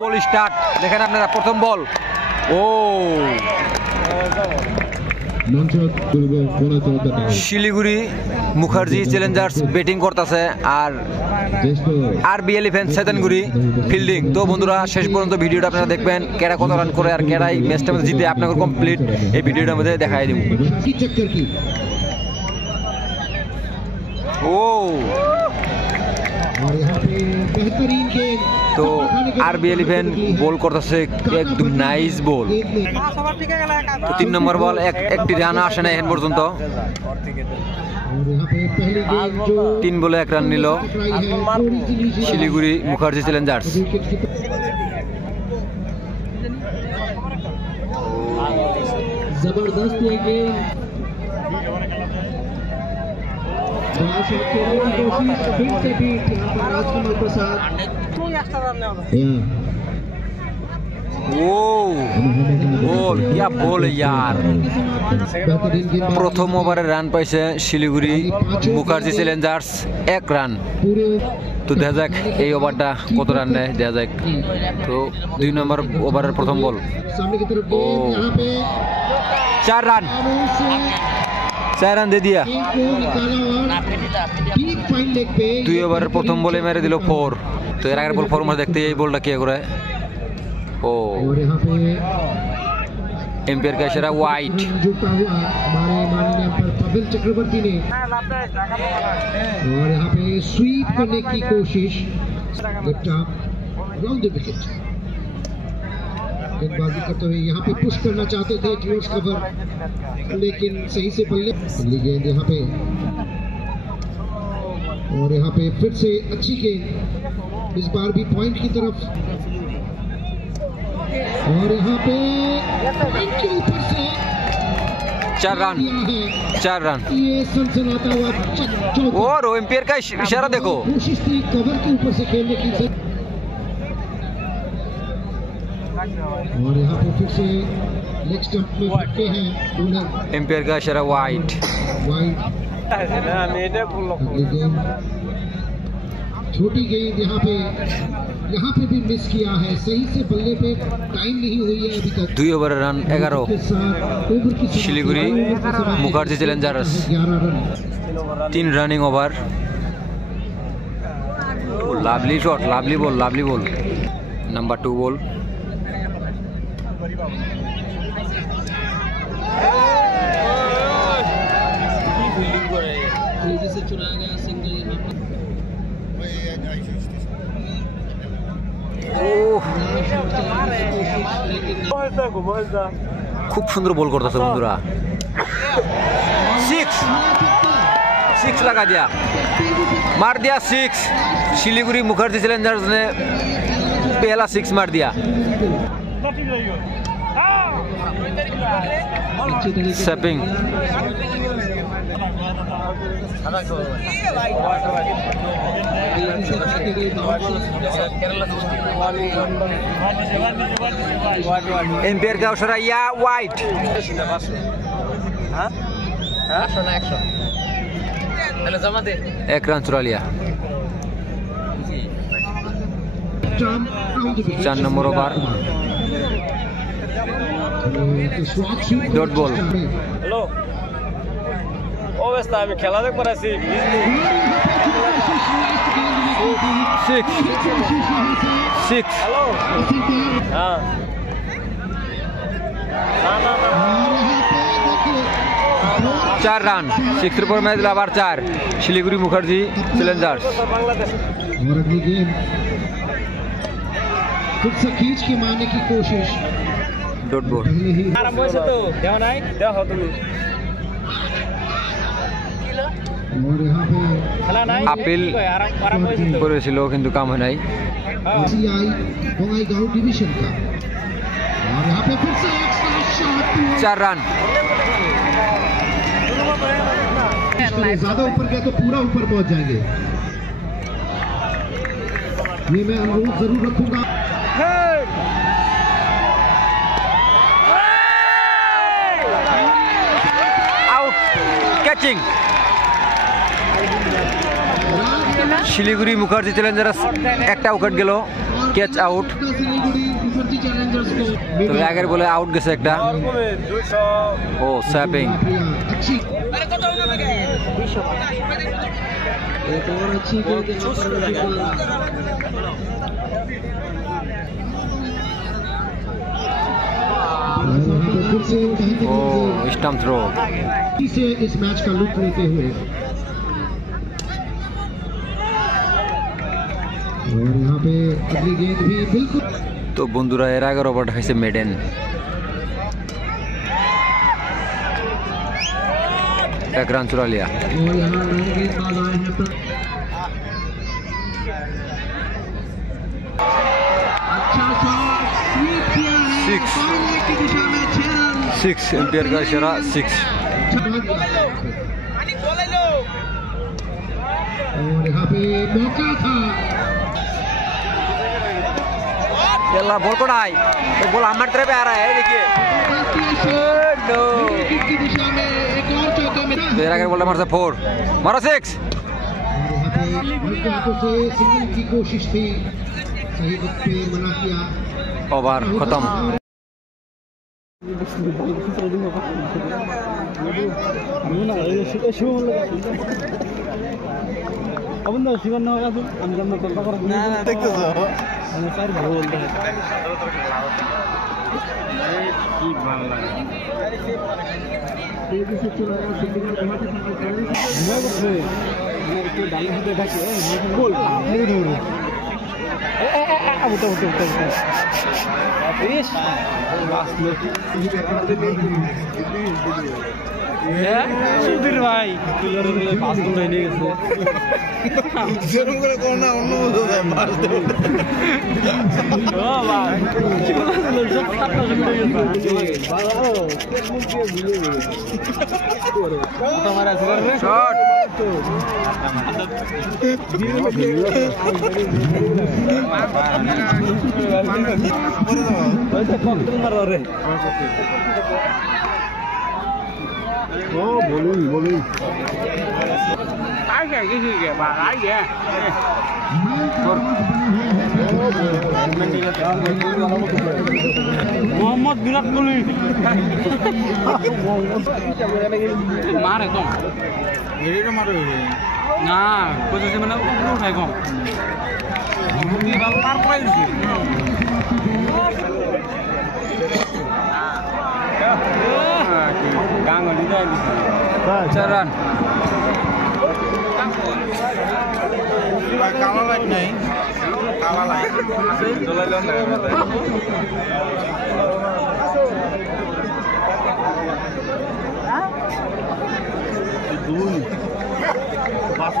বল start দেখেন আপনারা প্রথম বল ও শিলিগুড়ি মুখার্জি চ্যালেঞ্জার্স ব্যাটিং করতেছে আর আরবি এলিফ্যান্ট সেতানগুড়ি ফিল্ডিং। তো বন্ধুরা শেষ পর্যন্ত ভিডিওটা আপনারা দেখবেন কেরা কত রান করে আর কেরাই ম্যাচটা মধ্যে জিতে আপনাদের কমপ্লিট এই ভিডিওটার মধ্যে দেখাই দিব। ও তো আরবি এলিফ্যান্ট বল করতেছে একদম নাইস বল। তো 3 নম্বর বল একটি রান আসে না এখন পর্যন্ত। 3 বলে 1 রান নিল শিলিগুড়ি মুখার্জি চ্যালেঞ্জার্স। जबरदस्त বল क्या বল यार। প্রথম ওভারে রান পাইছে শিলিগুড়ি মুখার্জি চ্যালেঞ্জার্স 1 রান। তো দেখা যাক এই ওভারটা কত রান নেয় দেখা যাক। তো 2 নম্বর ওভারের প্রথম বল ও 4 রান 4 রান দিয়ে দিয়া 2 ওভারের প্রথম বলে মেরে দিল 4। তো এর আগের বল 4 মার দেখতে এই বলটা কে করে ও एम्पायर का इशारा वाइट। चक्रवर्ती ने और यहाँ पे स्वीप करने की कोशिश गेंदबाजी करते हुए यहाँ पे पुश करना चाहते थे टुवर्ड्स कवर लेकिन सही से बल्ले गेंद यहाँ पे और यहाँ पे फिर से अच्छी गेंद इस बार भी पॉइंट की तरफ और यहाँ पे के ऊपर से 4 रन 4 रन। ये सनसनाता हुआ और एम्पायर का इशारा देखो कोशिश थी कवर के ऊपर से खेलने की और यहाँ पे फिर से लेग स्टंप में रखे हैं एम्पायर का इशारा वाइट। छोटी गेंद यहाँ पे भी मिस किया है सही से बल्ले पे टाइम नहीं हुई है अभी तक। 2 over run 11 Siliguri Mukherjee Challengers 3 running over. Lovely shot lovely ball number 2 ball से चुराया गया सिंगल यहाँ पर খুব সুন্দর বল করতেছে বন্ধুরা। 6 लगा दिया मार दिया 6। शिलीगुड़ी मुखर्जी চ্যালেঞ্জার্স ने पहला 6 मार दिया। सेपिंग एम्पायर का इशारा या वाइट। 1 रन चुरा लिया। 4 number over dot ball. Hello অবস্থা আমি খেলা দেখ পড়াছি 6 হ্যালো হ্যাঁ না 4 रन 6 पर मैच दिला बार 4 शिलीगुड़ी मुखर्जी চ্যালেঞ্জার্স। बांग्लादेश और अगली गेंद खुद से खींच के मारने की कोशिश डॉट बॉल। आराम হইছে তো দেও নাই দেখো তুমি और यहाँ पे খেলা নাই আপিল আরাম হইছে তো করেছিল কিন্তু কাম হয় নাই। सीआई बंगाईगांव डिवीजन का और यहाँ पे फिर से एक शॉट 4 रन ज्यादा ऊपर गया तो पूरा ऊपर पहुंच जाएंगे। ये मैं अनुरोध जरूर रखूंगा। Out catching Siliguri Mukherjee Challengers একটা উইকেট গেল। Catch out. তো আগের বলে আউট গেছে একটা। ও স্যাপিং। ओ स्टंप थ्रो से इस मैच का लुत्फ लेते हुए और यहाँ पे अगली गेंद भी बिल्कुल। तो बंधुरा एर आगे ओवर खाइছে मेडेन। एक रन चुरा लिया। और यहाँ गेंदबाज आए हैं तो अच्छा शॉट स्वीप किया है फाइनल की दिशा में 6 रन। 6 एम्पायर का इशारा 6। और यहाँ पे मौका था। चला बॉल को डाई तो बॉल हमारे तरफ आ रहा है देखिए। की दिशा में एक और चौका मिला। तेरा अगर बोलता मारा 4 मारा 6। और यहाँ पे हल्के हाथों से सिंगल की कोशिश थी, सही वक्त पे मना किया। ओवर खत्म। সুধীর ভাই পাঁচ ঘন্টা নিয়ে গেছে যেরকম করে কর না অন্য बोलूं cái gì kìa bà lái kìa Mohammad Virat Kohli मारे कम ये मारे ना कुछ से मैंने उठाए कम ये बाल पार पड़े इसके gang ở đây đi run काला लाइट नहीं काला लाइट चला लो दूर बात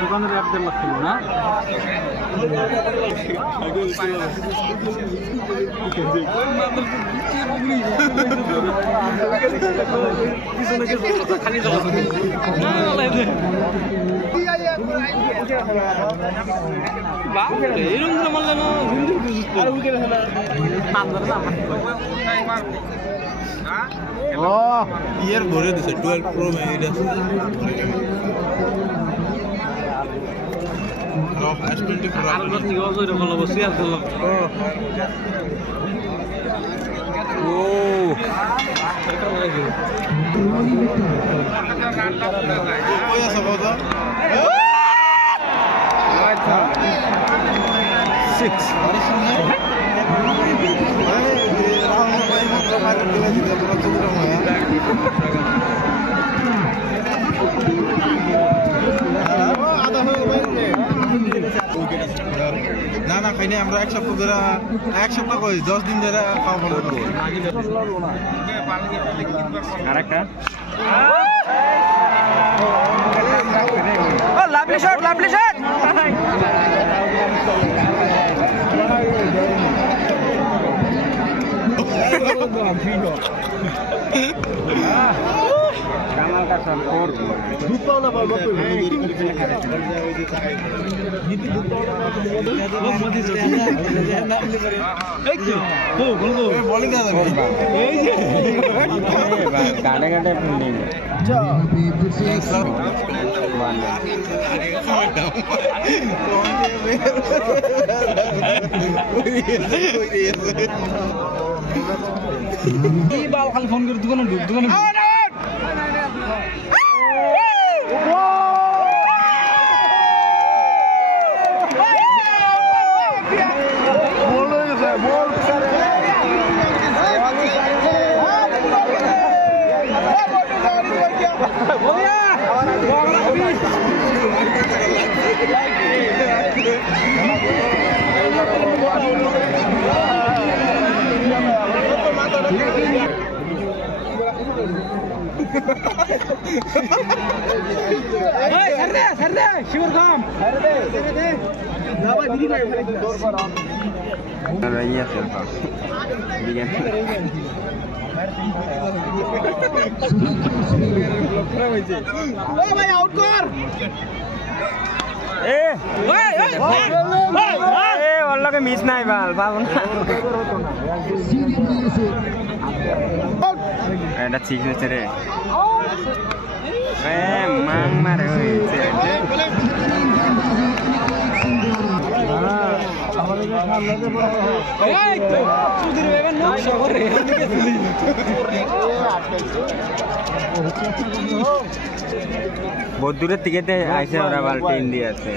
दुकान में आपके लगते हो ना ইয়ার ভরে দিছে 12 প্রো মে এটা S24 আর গতি গজরে বল বসি আর বল ও ওই আছে বাবা 6 না না খাইনি আমরা এক সপ্তাহ ধরে 10 দিন ধরে খাওয়া বন্ধ করব আরেকটা ও লাভলি শট কামাল কাসার ফোর কাটে কাটে ফিল্ডিং বাল খালি ফোন করে দোকানে ঢুক দোকানে শিবর খাম আউট কর ওর লগে মিস নাই বাল পাবো না এটা ঠিক হয়েছে রে মাং মারে হয়েছে বহুত দূরের থেকে আইসে ওরা বালতি ইন্ডিয়া আছে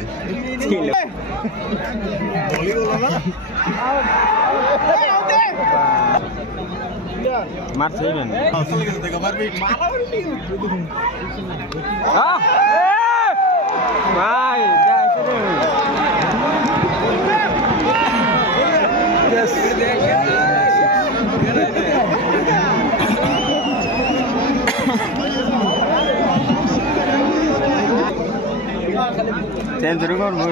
মারছে ভাই সেঞ্চুরি করবো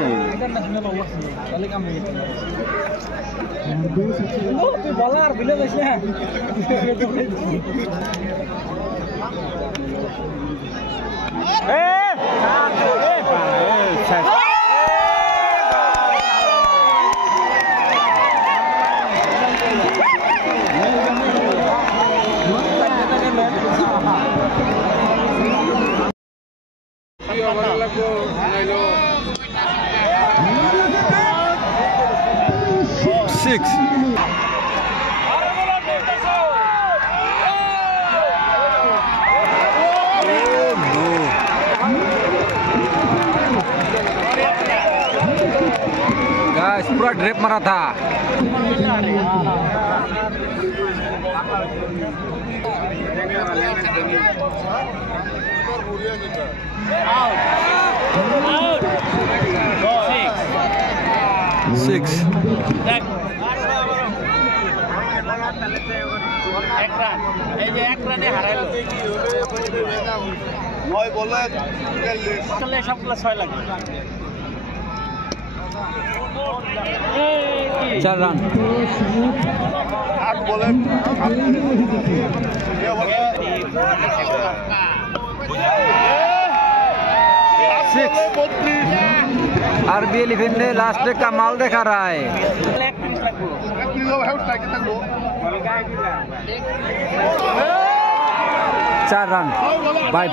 বলার বিলে গেছে Six. Guys, पूरा ड्रिप मारा था। Six. एक रन हाराइलो नय বলে 40 সবগুলো 6 লাগে 4 রান 8 বলে 6 आरबीएल इवेंट ने लास्ट का कमाल दिखा रहा है 4 run by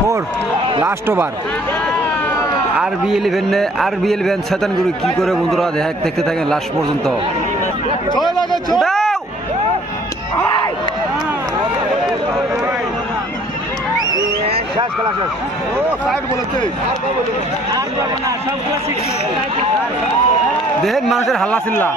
4 last over RBL event शैतान गुरु की करे बंधुरा देखते থাকেন লাস্ট পর্যন্ত দেখেন মানুষের হাল্লা চিল্লা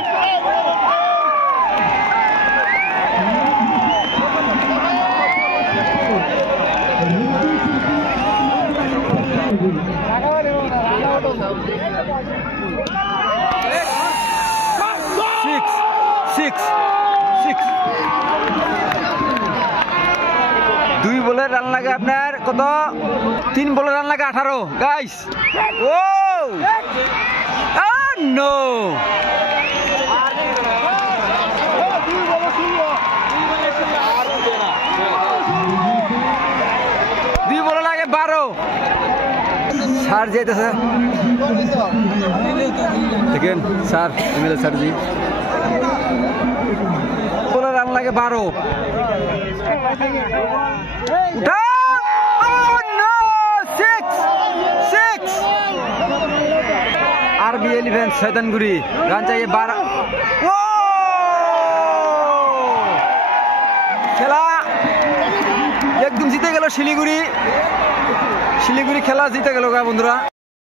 দুই বলে রান লাগে আপনার কত 3 বলে রান লাগে 18 গাইস ও নো স্যার যাইতেছে দেখেন স্যার এমএলএ স্যার জি বলে রান লাগে 12 आरबी 11 शैतानगुड़ी रान चाहिए 12 खेला एकदम जीते गেল শিলিগুড়ি খেলা জিতে গেল বন্ধুরা।